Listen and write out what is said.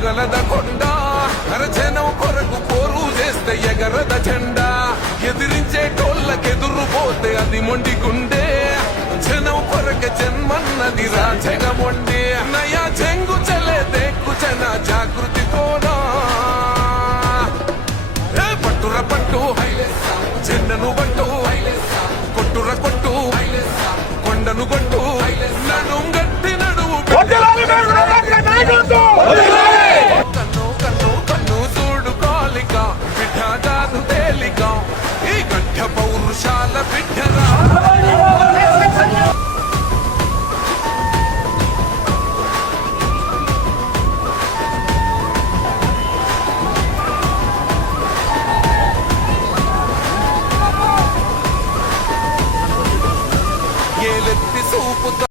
పగలద కొండ జనం కొరకు పోరు చేస్తే ఎగరద జెండా ఎదిరించే టోళ్ళకెదురు పోతే అది మొండి గుండె జనం కొరకే జన్మన్నది రాజగమొండే నయా చెంగు చలే దేక్కు జన జాగృతితోనా పట్టుర పట్టు జెండను పట్టు కొట్టుర కొట్టు కొండను కొట్టు నడుం గట్టి నడువు